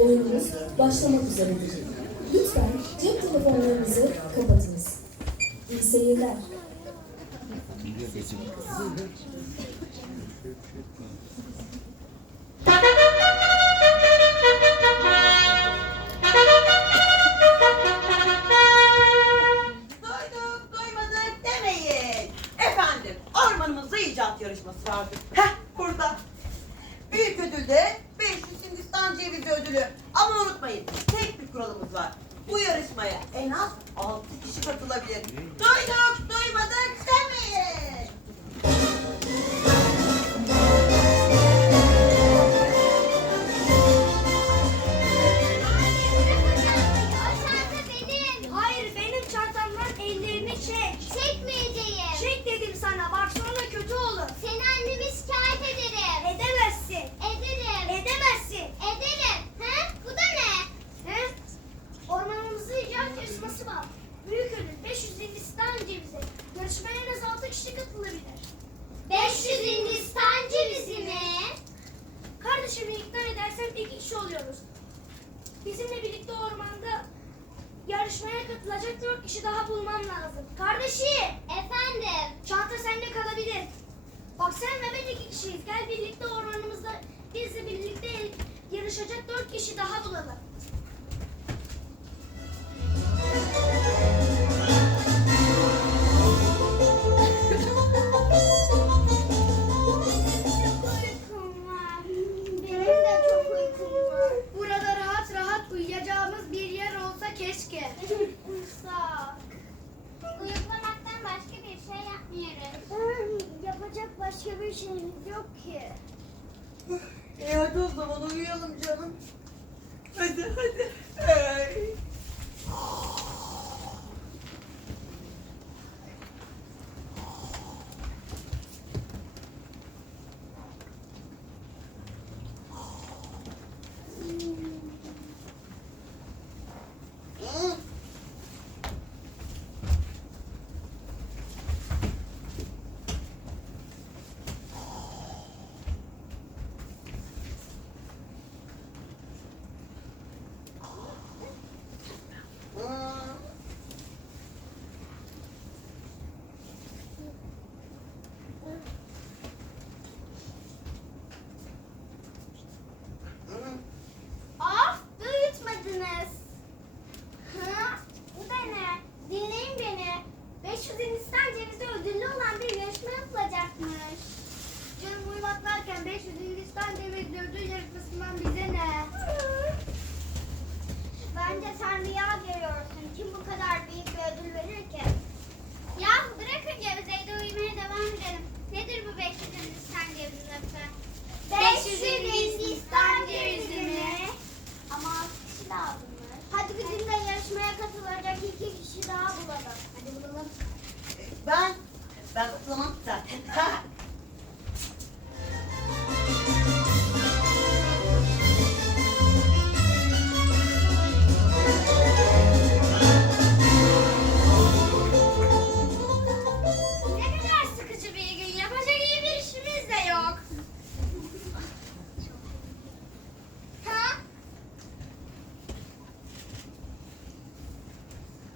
Oyunumuz başlamak üzeredir. Lütfen cep telefonlarınızı kapatınız. İyi seyirler. Duyduk, duymadık demeyin. Efendim, ormanımızda icat yarışması vardı. Heh, burada. Büyük ödülde 500 Hindistan cevizi ödülü. Ama unutmayın, tek bir kuralımız var. Bu yarışmaya en az 6 kişi katılabilir. Duyduk, duymadık demeyin. Hayır, benim çantamdan ellerini çek. Çekmeyeceğim. Çek dedim sana, bak sonra kötü olur. Seni anneme şikayet ederim. Edemezsin. Ederim. Edemezsin. Ederim. He? Bu da ne? He? Ormanımızda icat yarışması var. Büyük ödül 500 Hindistan cevizi. Yarışmaya en az 6 kişi katılabilir. 500 Hindistan cevizi mi? Kardeşimi ikna edersem 2 kişi oluyoruz. Bizimle birlikte ormanda yarışmaya katılacak 4 kişi daha bulmam lazım. Kardeşim, Efendim. çanta sende kalabilir. Bak sen ve ben 2 kişiyiz. Gel birlikte ormanımızda bizle birlikte yarışacak 4 kişi daha bulalım. Uykum var. Benim de çok uykum var. Burada rahat rahat uyuyacağımız bir yer olsa keşke. Uyusak. Uyuklamaktan başka bir şey yapmıyoruz. Yapacak başka bir şeyimiz yok ki. Hadi o zaman uyuyalım canım. Hadi. Ay. Of, uyutmadınız. Ha? Bu da ne? Dinleyin beni. 500 Hindistan cevizi ödüllü olan bir yarışma yapılacakmış. Canım uyumak varken 500 Hindistan cevizi ödül yarışmasından bize ne? Bence sen rüya görüyorsun. Kim bu kadar büyük bir ödül verir ki? Ya bırakın cevizeyde uyumaya devam edelim. Nedir bu 500 Hindistan cevizi lafı? 500 Hindistan cevizi mi? Ama 6 kişi lazımmış. Hadi bizimle yarışmaya katılacak 2 kişi daha bulalım. Hadi bulalım. Ben katılamam zaten. Ne kadar sıkıcı bir gün. Yapacak iyi bir işimiz de yok. Ha?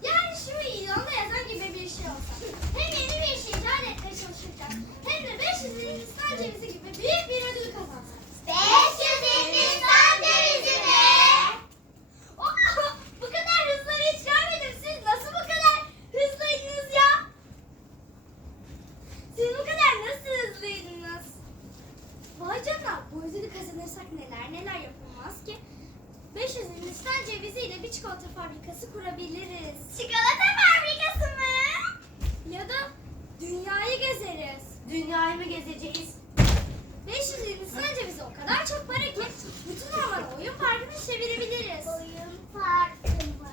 Yani şu ilanda yazan gibi bir şey olsa. Hem yeni bir iş icat etmeye çalışırken hem de 500 Hindistan cevizi gibi büyük bir ödül kazansak. 500 Hindistan cevizi mi? Oh, bu kadar hızları hiç görmedim. Siz nasıl bu kadar hızlıydınız ya? Siz bu kadar nasıl hızlıydınız? Vay canına, bu ödülü kazanırsak neler yapılmaz ki? 500 Hindistan ceviziyle bir çikolata fabrikası kurabiliriz. Çikolata fabrikası mı? Ya da dünyayı gezeriz. Dünyayı mı gezeceğiz? 500 Hindistan cevizi o kadar çok para ki bütün ormanı oyun parkına çevirebiliriz. Oyun parkı mı?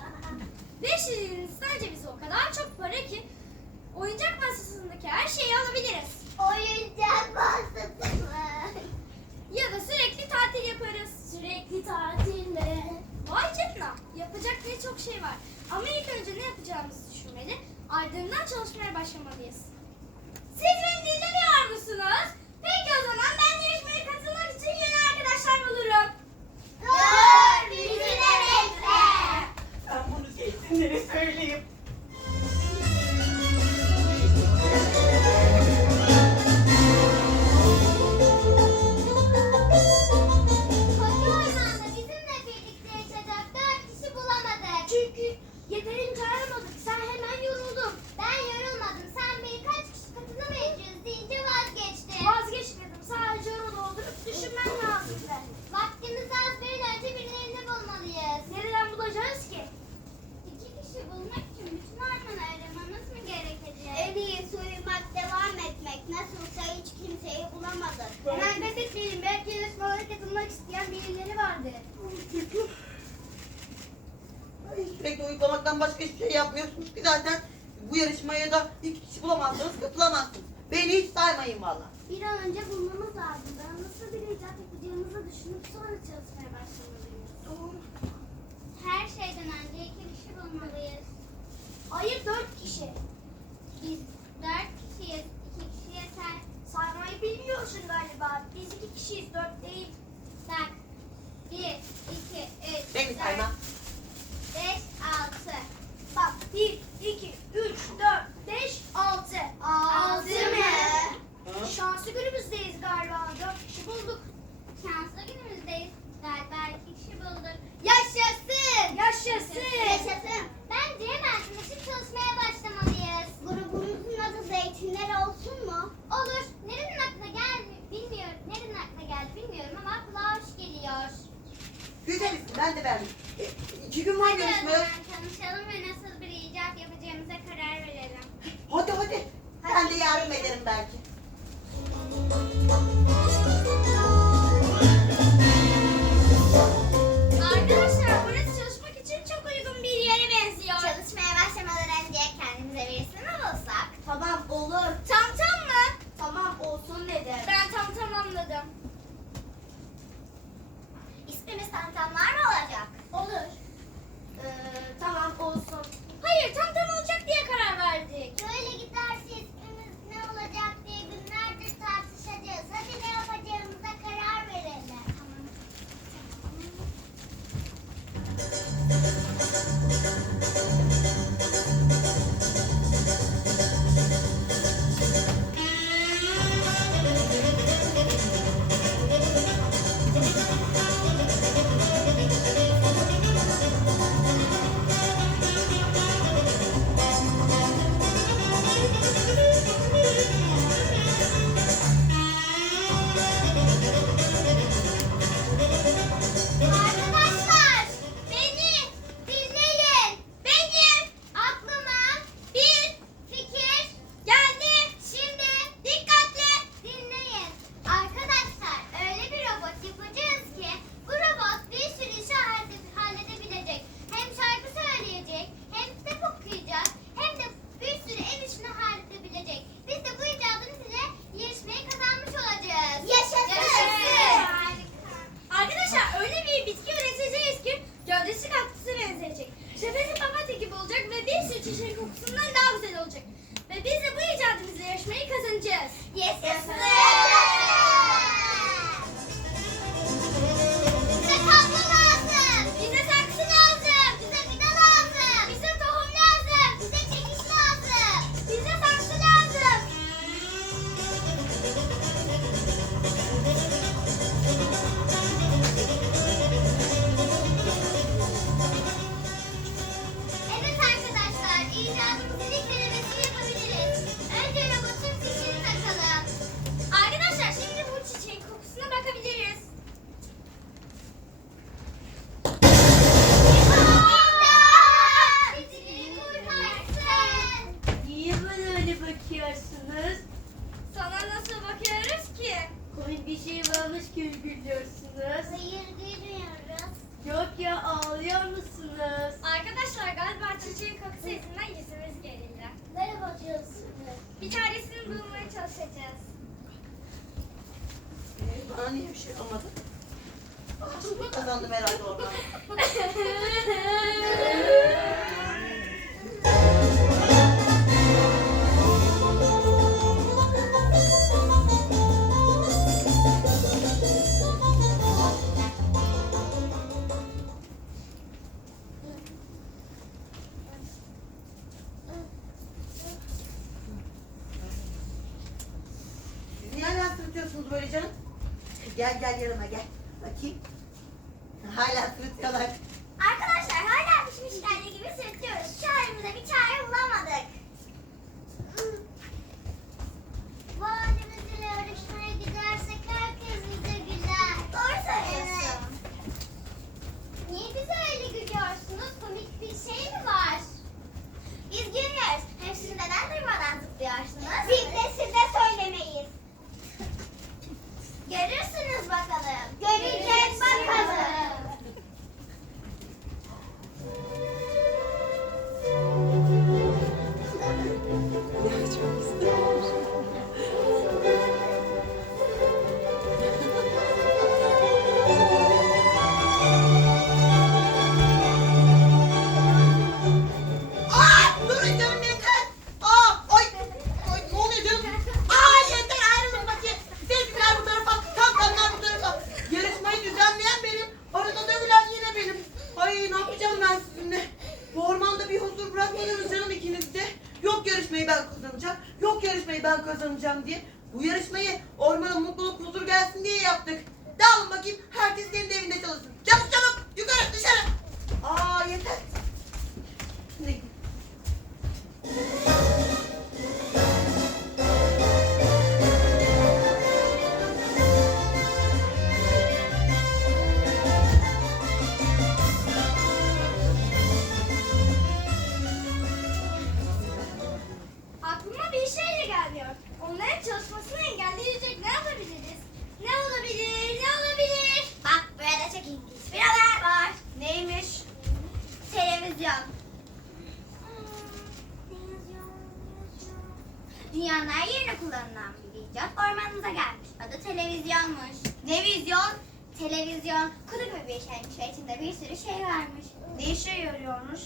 500 Hindistan cevizi o kadar çok para ki oyuncak masasındaki her şeyi alabiliriz. Oyuncak masası mı? Ya da sürekli tatil yaparız. Sürekli tatil mi? Vay canına, yapacak ne çok şey var. Ama ilk önce ne yapacağımızı düşünmeli, ardından çalışmaya başlamalıyız. Siz beni dinlemiyor musunuz? Peki o zaman ben yarışmaya katılmak için yeni arkadaşlar bulurum. Dur, hadi. Ay, sürekli uyuklamaktan başka hiçbir şey yapmıyorsunuz ki zaten. Bu yarışmaya da 2 kişi bulamazsanız katılamazsınız. Beni hiç saymayın valla. Bir an önce bulmamız lazım. Ben nasıl bir icat yapacağımızı düşünüp sonra çalışmaya başlamalıyız. Doğru. Her şeyden önce 2 kişi bulmalıyız. Hayır 4 kişi. Biz 4 kişiyiz. 2 kişi yeter. Saymayı bilmiyorsun galiba. Biz 2 kişiyiz 4 değil. Bak. 1, 2, 3, Beni sayma. 5, 6. Bak 1, 2, 3, 4, 5, 6. 6 mı? Şanslı günümüzdeyiz galiba. 4 kişi bulduk. Şanslı günümüzdeyiz. Galiba 2 kişi bulduk. Yaşasın! Yaşasın! Yaşasın. Bence hemen sınıfı çalışmaya başlamalıyız. Grubumuzun adı Zeytinler olsun mu? Olur. Nereden aklına geldi bilmiyorum. Nereden aklına geldi bilmiyorum ama kulağa hoş geliyor. Güzel isim, ben de beğendim. 2 gün var Hadi o yarışmaya. zaman tanışalım ve nasıl bir icat yapacağımıza karar verelim. Hadi. Ben de yardım ederim belki. Arkadaşlar burası çalışmak için çok uygun bir yere benziyor. Çalışmaya başlamadan önce kendimize bir isim mi bulsak? Tamam olur. Tam mı? Tamam olsun dedim. Ben tam anladım. İsmimiz Tamtamlar mı olacak? Olur. Tamam olsun. Hayır tam olacak diye karar verdik. Böyle giderse ismimiz ne olacak diye günlerdir tartışacağız. Hadi ne yapacağımıza karar verelim. Tamam. Arkadaşlar beni dinleyin. Benim aklıma bir fikir geldi. Şimdi dikkatle dinleyin. Arkadaşlar öyle bir robot yapacağız ki bu robot bir sürü işi halledebilecek. Hem şarkı söyleyecek, hem kitap okuyacak, hem de bir sürü ev işini halledebilecek. Biz de bu icadımız ile yarışmayı kazanmış olacağız. Yaşasın! Arkadaşlar öyle bir bitki üreteceğiz ki gövdesi kaktüse benzeyecek. Şefesi papatya gibi olacak ve bir sürü çiçek kokusundan daha güzel olacak. Ve biz de bu icadımızla yarışmayı kazanacağız. Yaşasın! Bize kablo lazım. Bize saksı lazım. Bize vida lazım. Bize tohum lazım. Bize çekiç lazım. Bize saksı lazım. Evet arkadaşlar, icadımızın ilk denemesini yapabiliriz. Önce robotun fişini takalım. Arkadaşlar şimdi bu çiçeğin kokusuna bakabiliriz. İmdat! Bizi kurtarsın. Niye bana öyle bakıyorsunuz? Sana nasıl bakıyoruz ki? Komik bir şey varmış gibi gülüyorsunuz. Hayır gülmüyoruz. Yok ya, ağlıyor musunuz? Arkadaşlar galiba çiçeğin kokusu yüzünden yüzümüz gerildi. Nereye bakıyorsun? Bir tanesini bulmaya çalışacağız. Bana niye bir şey olmadı? Kazandım herhalde oradan. Siz niye hala sırıtıyorsunuz böyle canım? Gel yanıma gel. Bakayım. Hala sırıtıyorlar. Arkadaşlar hala pişmiş kelle gibi sırıtıyoruz. Şu halimize bir çare bulamadık. Bu halimizle yarışmaya gidersek herkes bize güler. Doğru söylüyorsun. Evet. Niye bize öyle gülüyorsunuz? Komik bir şey mi var? Biz gülmüyoruz. Hem siz neden durmadan zıplıyorsunuz? Biz de size söylemeyiz. Görürsünüz bakalım. Göreceğiz bakalım. yarışmayı ben kazanacağım diye. Bu yarışmayı ormana mutluluk huzur gelsin diye yaptık. Dağılın bakayım. Herkes kendi evinde çalışsın. Çabuk çabuk. Yukarı dışarı. Aa yeter. Şimdi Aklıma bir şey de gelmiyor. Onların çalışmasını engelleyecek ne yapabiliriz? Ne olabilir? Ne olabilir? Bak burada çok ilginç bir haber var. Neymiş? Televizyon. Dünyanın her yerine kullanılan bir icat ormanımıza gelmiş. Adı televizyonmuş. Ne vizyon? Televizyon kutu gibi bir şeymiş ve içinde bir sürü şey varmış. Ne işe yarıyormuş?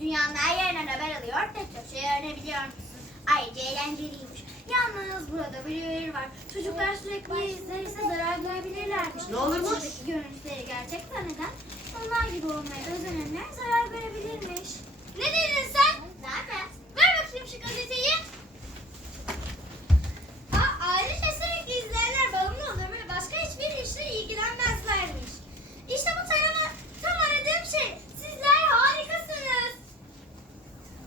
Dünyanın her yerinden haber alıyor, pek çok şey öğrenebiliyor musun? Ayrıca eğlenceliymiş. Yalnız burada bir uyarı var. Çocuklar sürekli izlerse zarar görebilirlermiş. Ne olurmuş? Buradaki görüntüleri gerçek zanneden, onlar gibi olmaya özenenler zarar görebilirmiş. Ne dedin sen? Zaten. Ver bakayım şu gazeteyi. Ayrıca sürekli izleyenler bağımlı olur ve başka hiçbir işle ilgilenmezlermiş. İşte bu tam aradığım şey. Sizler harikasınız.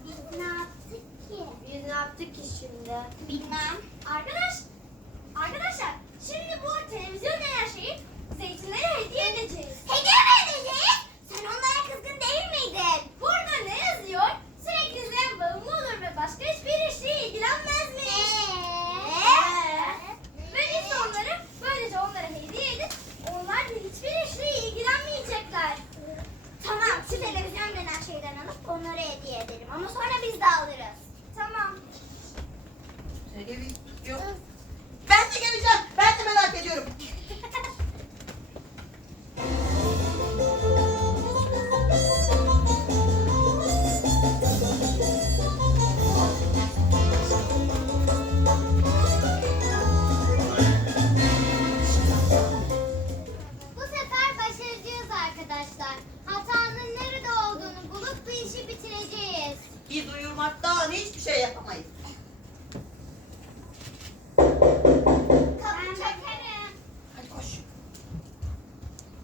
Biz ne yaptık ki? Biz ne yaptık ki şimdi? Bilmem. Arkadaşlar şimdi bu televizyon denen şeyi zeytinlere hediye edeceğiz. Hediye mi edeceğiz? Sen onlara kızgın değil miydin? Burada ne yazıyor? Sürekli izleyen bağımlı olur ve başka hiçbir işle ilgilenmezmiş. Ve biz de böylece onlara hediye edip onlar da hiçbir işle ilgilenmeyecekler. Tamam, şu televizyon denen şeyden alıp onlara hediye edelim. Ama sonra biz de alırız. Tamam. televizyon. Ben de geleceğim. Ben de merak ediyorum. Bu sefer başaracağız arkadaşlar. Hatanın nerede olduğunu bulup bu işi bitireceğiz. Biz uyumaktan hiçbir şey yapamayız. Kapı çekerim. Hadi koş.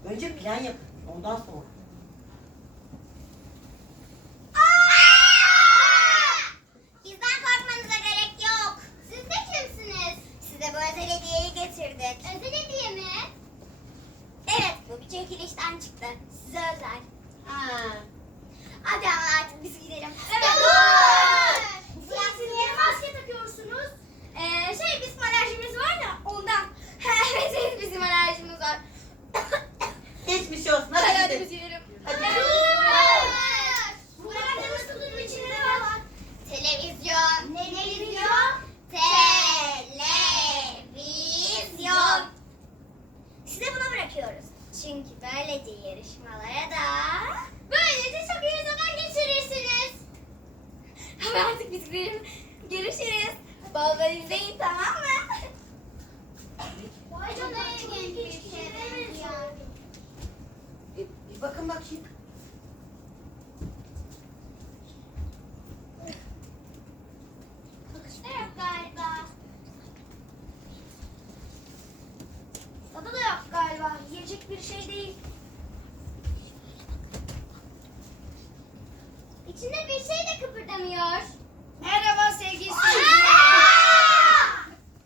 Önce plan yapın. Ondan sonra. Bizden korkmanıza gerek yok. Siz de kimsiniz? Size bu özel hediyeyi getirdik. Özel hediye mi? Evet, bu bir çekilişten çıktı. Size özel. Ha. Hadi ama artık biz gidelim. Evet. Dur! Siz niye maske takıyorsunuz? Bizim alerjimiz var da ondan. Evet bizim alerjimiz var. Geçmiş olsun. Hadi Hadi biz gidelim. yiyelim. Hadi. Bu alerjimiz kutunun içinde ne var? Televizyon. Ne televizyon? Televizyon. Size bunu bırakıyoruz. Çünkü böylece yarışmalara da... Böylece çok iyi zaman geçirirsiniz. Ama artık biz gidelim. Görüşürüz. Bol bol izleyin, tamam mı? Vay canına ilginç bir şey benziyor. Bir bakın bakayım. Bakışta yok galiba. Tadı da yok galiba. Yiyecek bir şey değil. İçinde bir şey de kıpırdamıyor. Merhaba sevgili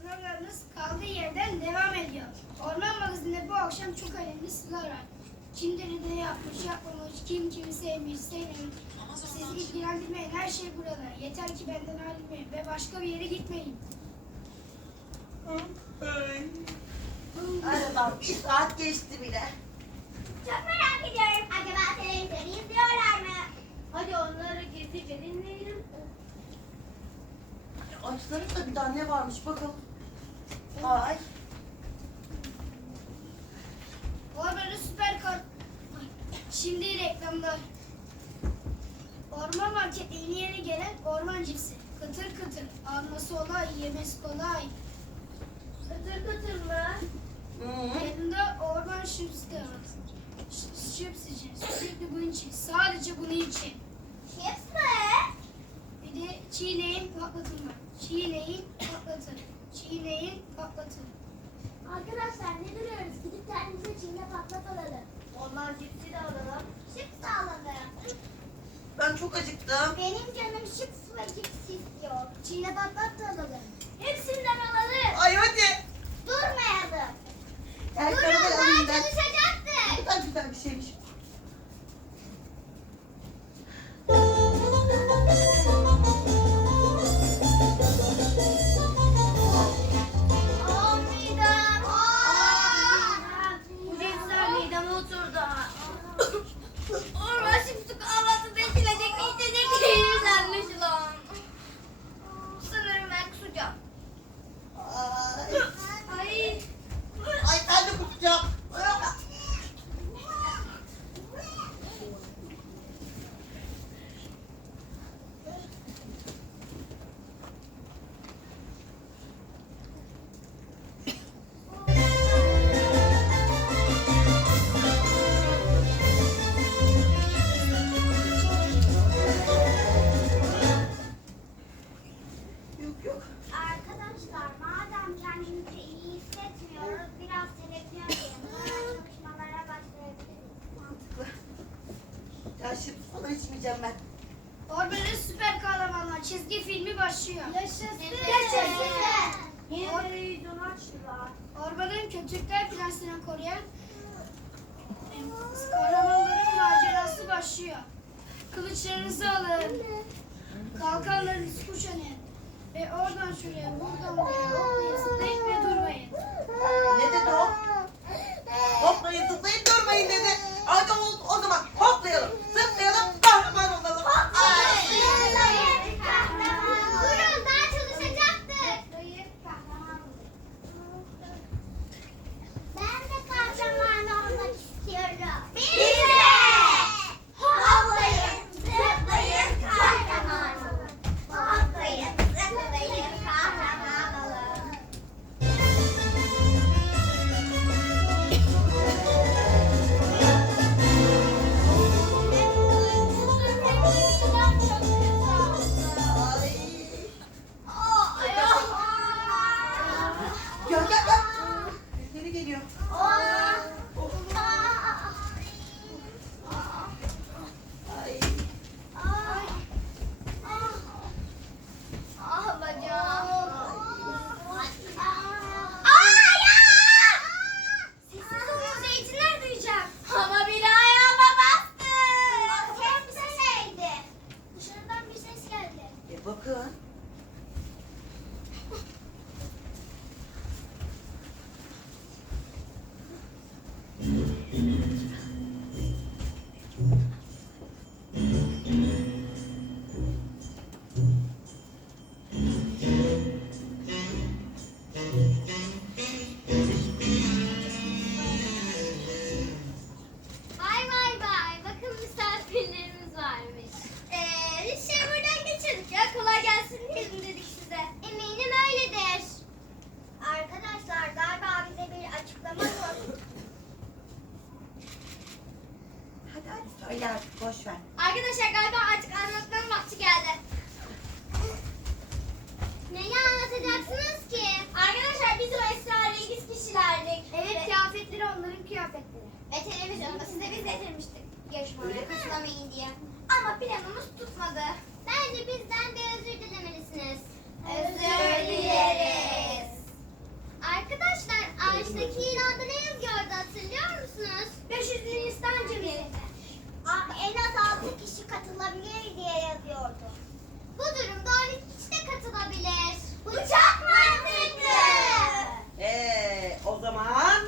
Programımız kaldığı yerden devam ediyor. Orman Magazin'de bu akşam çok önemli sırlar var. Kimdir ne yapmış yapmamış, kim kimi sevmiş sevmemiş. Sizi ilgilendirmeyen her şey burada. Yeter ki benden ayrılmayın ve başka bir yere gitmeyin. Aradan bir saat geçti bile. Çok merak ediyorum. Acaba televizyonu izliyorlar mı? Hadi onları gizlice dinleyelim. Açlarım da bir daha ne varmış bakalım. Ay. Ormanın süper kart. Şimdi reklamlar. Orman markette yeni gelen orman cipsi. Kıtır kıtır. Alması kolay, yemesi kolay. Kıtır kıtır mı? Hı. Yanında orman şipsi de var. Şips için. Sürekli bunun için. Sadece bunun için. Chips mi? Bir de Çiğneyin, patlatın. Çiğneyin, patlatın. Çiğneyin, patlatın. Arkadaşlar ne duruyoruz? Gidip kendimize çiğne patlat alalım. Ondan cipsi de alalım. Chips de alalım. Ben çok acıktım. Benim canım chips ve cips istiyor. Çiğne patlat da alalım. Hepsinden alalım. Ay hadi. Durmayalım. Gel Durun, karabayı daha alayım ben. çalışacaktık. Ne kadar güzel bir şeymiş. Aa, midem. Bu cipsler mideme oturdu. Orman şimdi kahvaltıda içilecek mi içecek değiliz anlaşılan. Sanırım ben kusacağım. Ay. Ay. Ay ben de kusacağım. Yok yok. Arkadaşlar madem kendimizi iyi hissetmiyoruz biraz televizyon izleyelim. Çalışmalara başlayabiliriz. Mantıklı. Ya şimdi falan içmeyeceğim ben. Orman'ın süper kahramanlar çizgi filmi başlıyor. Yaşasın. Yeni televizyonu açtılar. Orman'ın kötülükler prensini koruyan kahramanların macerası başlıyor. Kılıçlarınızı alın. Kalkanlarınızı kuşanın. Ve oradan şuraya, buradan buraya hoplayıp zıplayıp ve durmayın. Ne dedi o? Hoplayın zıplayın durmayın dedi. Hadi o zaman hoplayalım zıplayalım kahraman olalım. Ay. Durun daha çalışacaktık. Ben de kahraman olmak istiyorum. Biz de. Hoplayın, zıplayın, kahraman olun. Hoplayın, zıplayın, kahraman olun. Ay. Gel gel gel. Birileri geliyor. Ay. Ah bacağım. Sessiz olun, zeytinler duyacak. Ama bir ayağıma bastı. Ses neydi? Dışarıdan bir ses geldi. Bakın. Vay vay vay, bakın misafirlerimiz varmış. Biz buradan geçirdik ya. Kolay gelsin diyelim dedik size. Eminim öyledir. Arkadaşlar galiba bize bir açıklama zor. Hadi hadi söyle artık boş ver. Arkadaşlar galiba artık anlatmanın vakti geldi. Neyi anlatacaksınız ki? Arkadaşlar biz o esrarengiz kişilerdik. Evet, kıyafetleri onların kıyafetleri. Ve televizyonda size biz getirmiştik. Yarışmaya Öyle mi? katılamayın diye. Ama planımız tutmadı. Bence bizden bir özür dilemelisiniz. Özür dileriz. Arkadaşlar ağaçtaki ilanda ne yazıyordu hatırlıyor musunuz? 500 Hindistan cevizi. En az 6 kişi katılabilir diye yazıyordu. Bu durumda 12 kişi de katılabilir. Bu çok mantıklı. O zaman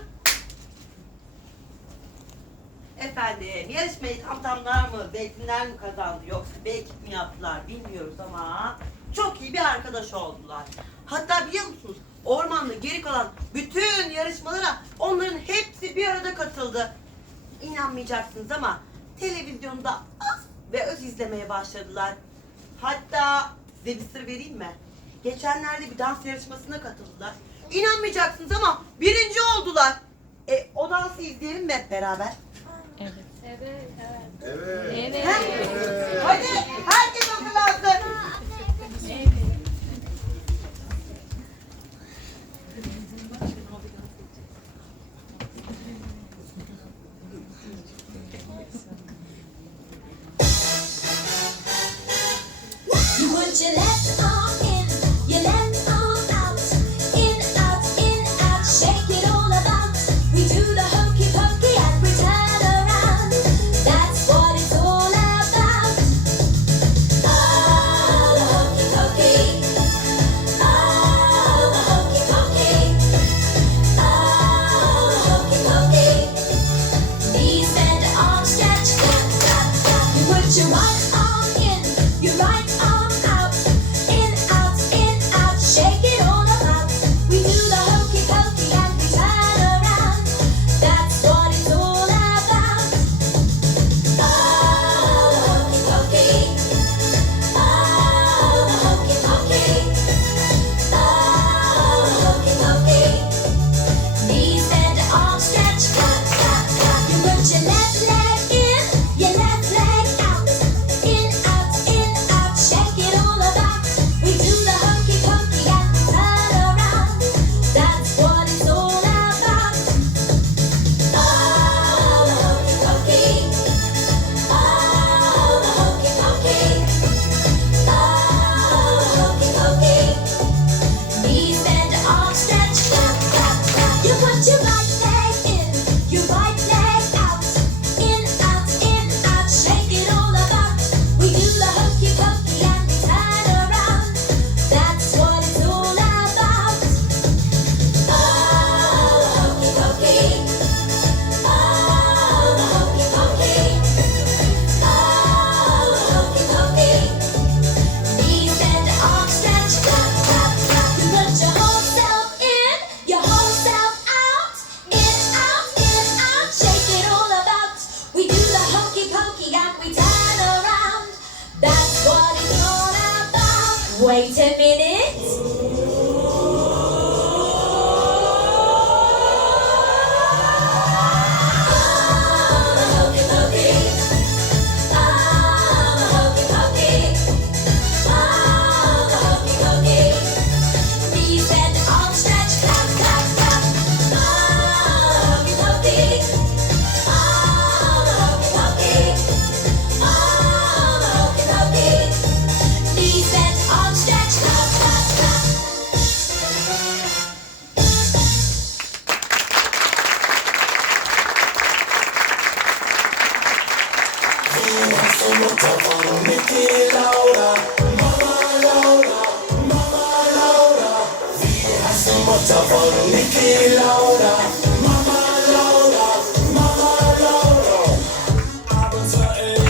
efendim yarışmayı tamtamlar mı, zeytinler mi kazandı yoksa bir ekip mi yaptılar bilmiyoruz ama çok iyi bir arkadaş oldular. Hatta biliyor musunuz ormanda geri kalan bütün yarışmalara onların hepsi bir arada katıldı. İnanmayacaksınız ama televizyonda az ve öz izlemeye başladılar. Hatta size bir sır vereyim mi? Geçenlerde bir dans yarışmasına katıldılar. İnanmayacaksınız ama birinci oldular. O dansı izleyelim mi hep beraber? Evet. Hadi herkes hazırlansın. You put your left arm in, your left arm out, in, out, shake it all about. We do the hokey pokey and we turn around. That's what it's all about. Oh, the hokey pokey. Oh, the hokey pokey. Oh, the hokey pokey. Knees bend, arms stretch, tap, tap, tap. You put your right arm in, your right arm out, in, out, shake it all about. We do the hokey pokey and we turn around. That's what it's all about. Oh, the hokey pokey. Oh, the hokey pokey. Oh, the hokey pokey. Knees bend, arms stretch, tap, tap, tap. You put your left leg in, your left leg out, in, out, shake it all about. We do the hokey pokey and we turn around. That's what it's all about. Oh, the hokey pokey. Oh, the hokey pokey. Oh, the hokey pokey. Knees bend, arms stretch, tap, tap, tap. You put your right leg in, your right leg out, in, out, shake it all about. We do the hokey pokey and we turn around. That's what it's all about. Oh, the hokey pokey. Oh, the hokey pokey. Oh, the hokey pokey. Knees bend, arms stretch, tap, tap, tap. You put your whole self in, your whole self out, in, out, shake it all about. We do the hokey pokey and we turn around. That's what it's all about. Wait a minute. Oh, the hokey pokey. Oh, the hokey pokey. Oh, the hokey pokey. Knees bend, arms stretch, tap, tap, tap. Oh, the hokey pokey. Oh, the hokey pokey. Oh, the hokey pokey. Knees bend, arms stretch, tap, tap, tap. Niki Lauda.